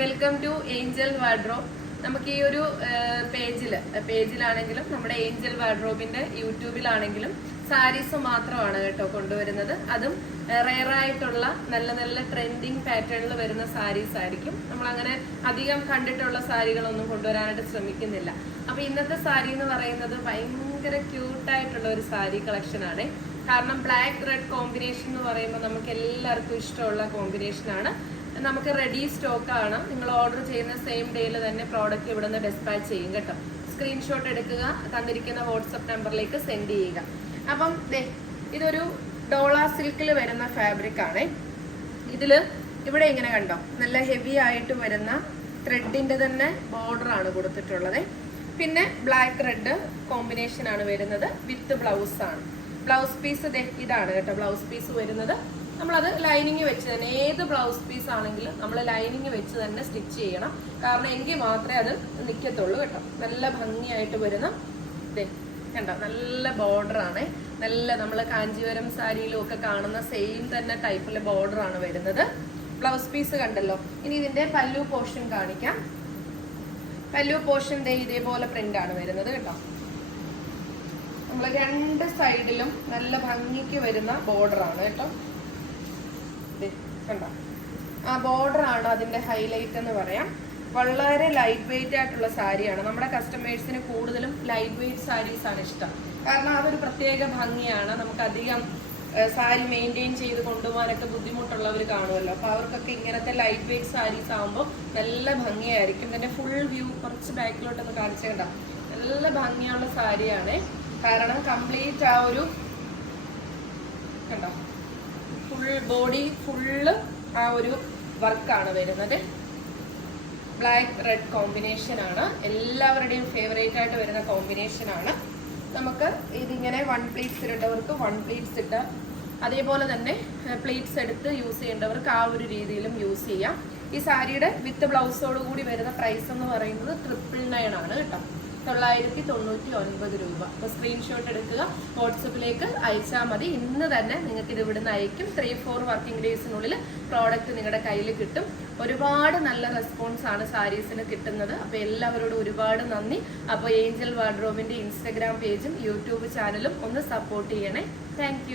Welcome to Angel wardrobe നമുക്ക് ഈ ഒരു പേജിൽ പേജിലാണെങ്കിലും നമ്മുടെ ഏഞ്ചൽ വാർഡ്രോബിന്റെ യൂട്യൂബിലാണെങ്കിലും സാരീസ് മാത്രമാണ് കേട്ടോ കൊണ്ടുവരുന്നത്. അതും റെയർ ആയിട്ടുള്ള നല്ല നല്ല ട്രെൻഡിങ് പാറ്റേണിൽ വരുന്ന സാരീസ് ആയിരിക്കും. നമ്മൾ അങ്ങനെ അധികം കണ്ടിട്ടുള്ള സാരികളൊന്നും കൊണ്ടുവരാനായിട്ട് ശ്രമിക്കുന്നില്ല. അപ്പൊ ഇന്നത്തെ സാരി എന്ന് പറയുന്നത് ഭയങ്കര ക്യൂട്ടായിട്ടുള്ള ഒരു സാരി കളക്ഷൻ ആണ്. കാരണം ബ്ലാക്ക് റെഡ് കോമ്പിനേഷൻ എന്ന് പറയുമ്പോൾ നമുക്ക് എല്ലാവർക്കും ഇഷ്ടമുള്ള കോമ്പിനേഷൻ ആണ്. നമുക്ക് റെഡി സ്റ്റോക്ക് ആണ് നിങ്ങൾ ഓർഡർ ചെയ്യുന്ന സെയിം ഡേയിൽ തന്നെ പ്രോഡക്റ്റ് ഇവിടെ നിന്ന് ഡെസ്പാച്ച് ചെയ്യും കേട്ടോ. സ്ക്രീൻഷോട്ട് എടുക്കുക തന്നിരിക്കുന്ന വാട്സപ്പ് നമ്പറിലേക്ക് സെൻഡ് ചെയ്യുക. അപ്പം ഇതൊരു ഡോള സിൽക്കിൽ വരുന്ന ഫാബ്രിക് ആണ്. ഇതിൽ ഇവിടെ ഇങ്ങനെ കണ്ടോ നല്ല ഹെവി ആയിട്ട് വരുന്ന ത്രെഡിന്റെ തന്നെ ബോർഡർ ആണ് കൊടുത്തിട്ടുള്ളത്. പിന്നെ ബ്ലാക്ക് റെഡ് കോമ്പിനേഷൻ ആണ് വരുന്നത് വിത്ത് ബ്ലൗസ് ആണ്. ബ്ലൗസ് പീസ് ഇതാണ് കേട്ടോ ബ്ലൗസ് പീസ് വരുന്നത്. നമ്മളത് ലൈനിങ് വെച്ച് തന്നെ ഏത് ബ്ലൗസ് പീസ് ആണെങ്കിലും നമ്മൾ ലൈനിങ് വെച്ച് തന്നെ സ്റ്റിച്ച് ചെയ്യണം. കാരണം എങ്കിൽ മാത്രമേ അത് നിൽക്കത്തുള്ളൂ കേട്ടോ. നല്ല ഭംഗിയായിട്ട് വരുന്ന ദേ കണ്ടോ? നല്ല ബോർഡർ ആണ്. നല്ല നമ്മൾ കാഞ്ചീപുരം സാരിയിലും ഒക്കെ കാണുന്ന സെയിം തന്നെ ടൈപ്പിലെ ബോർഡർ ആണ് വരുന്നത്. ബ്ലൗസ് പീസ് കണ്ടല്ലോ. ഇനി ഇതിന്റെ പല്ലു പോർഷൻ കാണിക്കാം. പല്ലു പോർഷൻ ദേ ഇതേപോലെ പ്രിന്റ് ആണ് വരുന്നത് കേട്ടോ. നമ്മൾ രണ്ട് സൈഡിലും നല്ല ഭംഗിക്ക് വരുന്ന ബോർഡർ ആണ് കേട്ടോ. കണ്ടോ? ആ ബോർഡർ ആണ് അതിന്റെ ഹൈലൈറ്റ് എന്ന് പറയാം. വളരെ ലൈറ്റ് വെയിറ്റ് ആയിട്ടുള്ള സാരിയാണ്. നമ്മുടെ കസ്റ്റമേഴ്സിന് കൂടുതലും ലൈറ്റ് വെയിറ്റ് സാരീസ് ആണ് ഇഷ്ടം. കാരണം അതൊരു പ്രത്യേക ഭംഗിയാണ്. നമുക്ക് അധികം സാരി മെയിന്റെയിൻ ചെയ്ത് കൊണ്ടുപോകാനൊക്കെ ബുദ്ധിമുട്ടുള്ളവർ കാണുമല്ലോ. അപ്പോൾ അവർക്കൊക്കെ ഇങ്ങനത്തെ ലൈറ്റ് വെയിറ്റ് സാരീസ് ആകുമ്പോൾ നല്ല ഭംഗിയായിരിക്കും. ഇതിന്റെ ഫുൾ വ്യൂ കുറച്ച് ബാക്കിലോട്ടൊന്ന് കാണിച്ചേണ്ട നല്ല ഭംഗിയുള്ള സാരിയാണ്. കാരണം കംപ്ലീറ്റ് ആ ഒരു കണ്ടോ? ബോഡി ഫുള്ള് ആ ഒരു വർക്കാണ് വരുന്നത്. ബ്ലാക്ക് റെഡ് കോമ്പിനേഷൻ ആണ്. എല്ലാവരുടെയും ഫേവറേറ്റ് ആയിട്ട് വരുന്ന കോമ്പിനേഷൻ ആണ്. നമുക്ക് ഇതിങ്ങനെ വൺ പ്ലേറ്റ്സ് ഇടേണ്ടവർക്ക് വൺ പ്ലേറ്റ്സ് ഇട്ട അതേപോലെ തന്നെ പ്ലേറ്റ്സ് എടുത്ത് യൂസ് ചെയ്യേണ്ടവർക്ക് ആ ഒരു രീതിയിലും യൂസ് ചെയ്യാം. ഈ സാരിയുടെ വിത്ത് ബ്ലൗസോടുകൂടി വരുന്ന പ്രൈസ് എന്ന് പറയുന്നത് ട്രിപ്പിൾ നയൻ ആണ് കേട്ടോ. തൊള്ളായിരത്തി തൊണ്ണൂറ്റി ഒൻപത് രൂപ. അപ്പോൾ സ്ക്രീൻഷോട്ട് എടുക്കുക വാട്സപ്പിലേക്ക് അയച്ചാൽ മതി. ഇന്ന് തന്നെ നിങ്ങൾക്ക് ഇത് ഇവിടുന്ന് അയക്കും. ത്രീ ഫോർ വർക്കിംഗ് ഡേയ്സിനുള്ളിൽ പ്രോഡക്റ്റ് നിങ്ങളുടെ കയ്യിൽ കിട്ടും. ഒരുപാട് നല്ല റെസ്പോൺസ് ആണ് സാരീസിന് കിട്ടുന്നത്. അപ്പോൾ എല്ലാവരോടും ഒരുപാട് നന്ദി. അപ്പോൾ ഏഞ്ചൽ വാർഡ്രോബിന്റെ ഇൻസ്റ്റഗ്രാം പേജും യൂട്യൂബ് ചാനലും ഒന്ന് സപ്പോർട്ട് ചെയ്യണേ. താങ്ക്